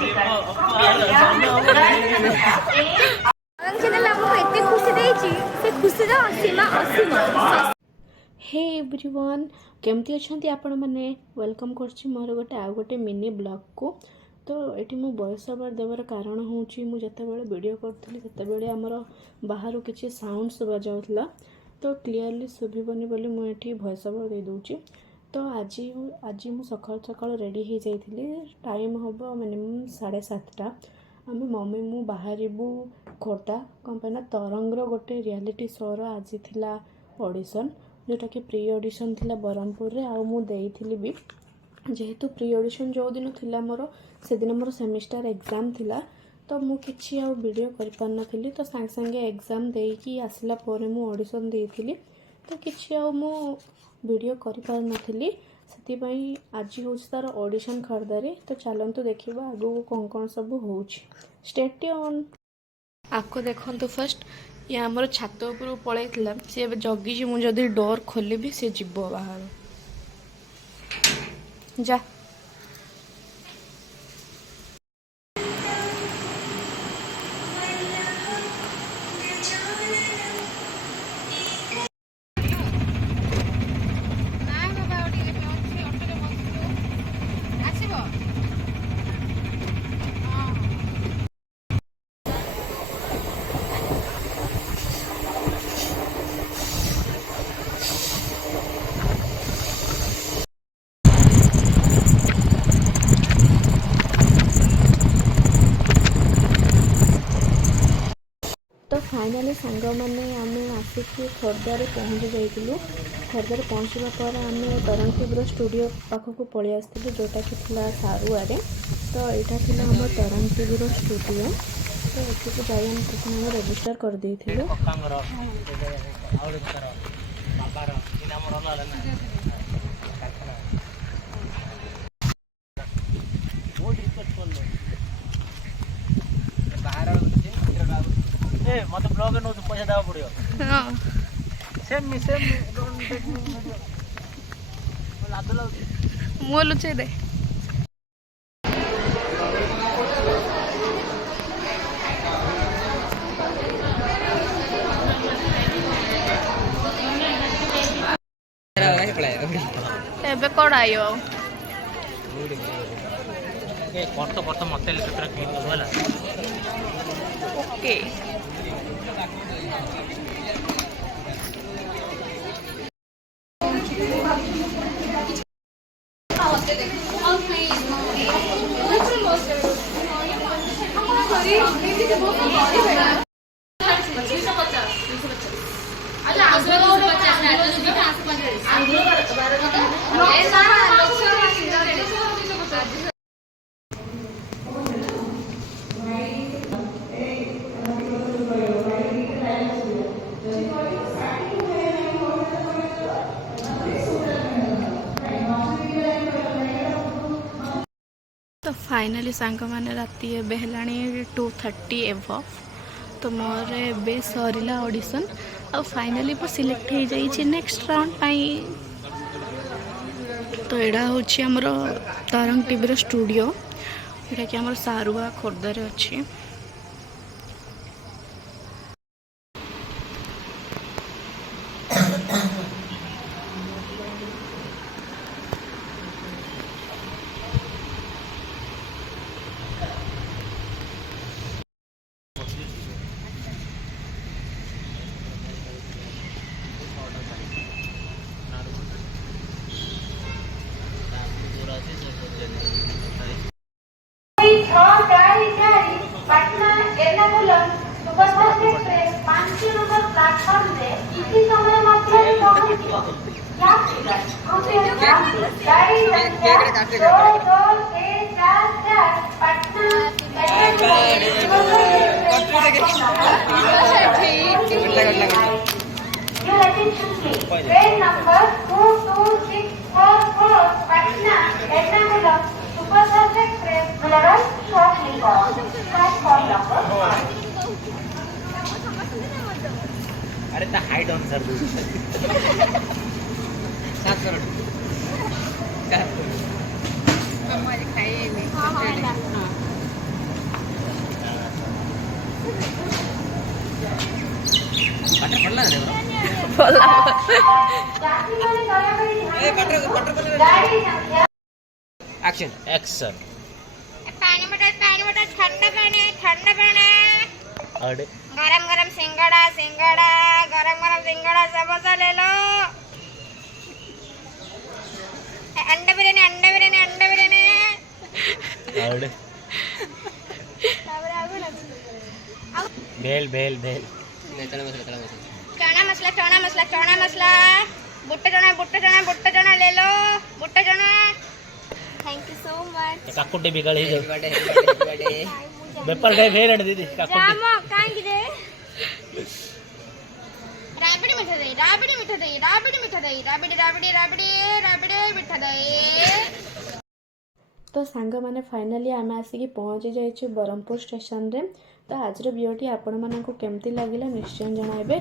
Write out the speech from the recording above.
Hey everyone केमती अच्छा आपण मैंने वेलकम कर मोर गोटे आउ गोटे मिनी ब्लॉग को। तो ये मु वॉइस ओवर देवार कारण हूँ मुझे वीडियो करी से आमर बाहर किसी साउंड शुभा जाऊला तो क्लीयरली शुभनी बोली मुझे वॉइस ओवर दे दूँगी। तो आज मु सकाल सकाल रेडी हो जाइली टाइम हम मिनिमम 7:30 आम मम्मी मु बाहर खोर्धा कौन पे तरंगर गोटे रियलिटी शोर आज थिला ऑडिशन जोटा कि प्री ऑडिशन थिला ब्रह्मपुर रे आउ मु देइथिली भी जेहेतु प्री ऑडिशन जो दिन थिला मोर से दिन मोर सेमिस्टर एग्जाम थिला तो मु किछि आ वीडियो कर पार नथिली तो संगे संगे एग्जाम देकी आसला परे मु ऑडिशन देइथिली तो किछि आ मु वीडियो कर पार नथिली से आज हूँ तार ऑडिशन खर्दारे। तो चलतु देखा आगू कौन कौन सब हो स्टे ट्यून। आपको देखो फर्स्ट ये आमर छात उपर पलैला सी जगी मुझे डोर खोल सी जीव बाहर जा फाइनाली सांग मैंने आम आसिक खोर्धार पहुँची जाइलु। खोर्धार पहुँचवा पर आम तरंग टीवी स्टूडियो पाखक पलि आसलु जोटा कि सारुआरे। तो यहाँ थी आम तरंग टीवी स्टूडियो तो ये जाए प्रथम रेजिस्टर कर देइथिलु। मत ब्लॉग नो पैसा देवा पड़ियो। हां same don't take me video लादो लादो मो लुचे दे एबे कोड आयो ए करतो मते लिटर क्लीन कर वाला ओके। तो फाइनाली सांग मैंने राति एबे हेलाणी 2:30 एवं तो मोर एबे सरीला ऑडिशन और फाइनाली वो सिलेक्ट हो जाइए नेक्स्ट राउंड पाई। तो यहाँ हूँ आमर तरंग टीवी स्टूडियो यहाँ कि आमर सारुआ खोर्धार अच्छी। Train number 22644 Patna Ernakulam Superfast Express will arrive shortly on platform number 1. अरे ता हाइट ऑन सर 7 करोड़ क्या हमारे खाए में हां ଯାତ୍ରୀମାନେ ଦୟାକରି ଗାଡ଼ି ସଂଖ୍ୟା एक्शन एक्शन पानी बोतल ठंडा पानी अरे गरम गरम सिंगड़ा गरम गरम सिंगड़ा समोसा ले लो अंडा बिरयानी अरे भेल भेल भेल चना मसला बुट्टा चना ले लो बुट्टा चना थैंक यू सो मच काकुट्टी बिगड़ी बेपर डे भेल दीदी काकुट्टी जामो कांगी दे राबड़ी मिठा दही मिठा दही तो सांग मैंने फाइनाली आम आसिक पहुँची जाइए ब्रह्मपुर स्टेशन रे। तो आज भिडियोटी आपण मानक केमती लगिला निश्चय जणाइबे।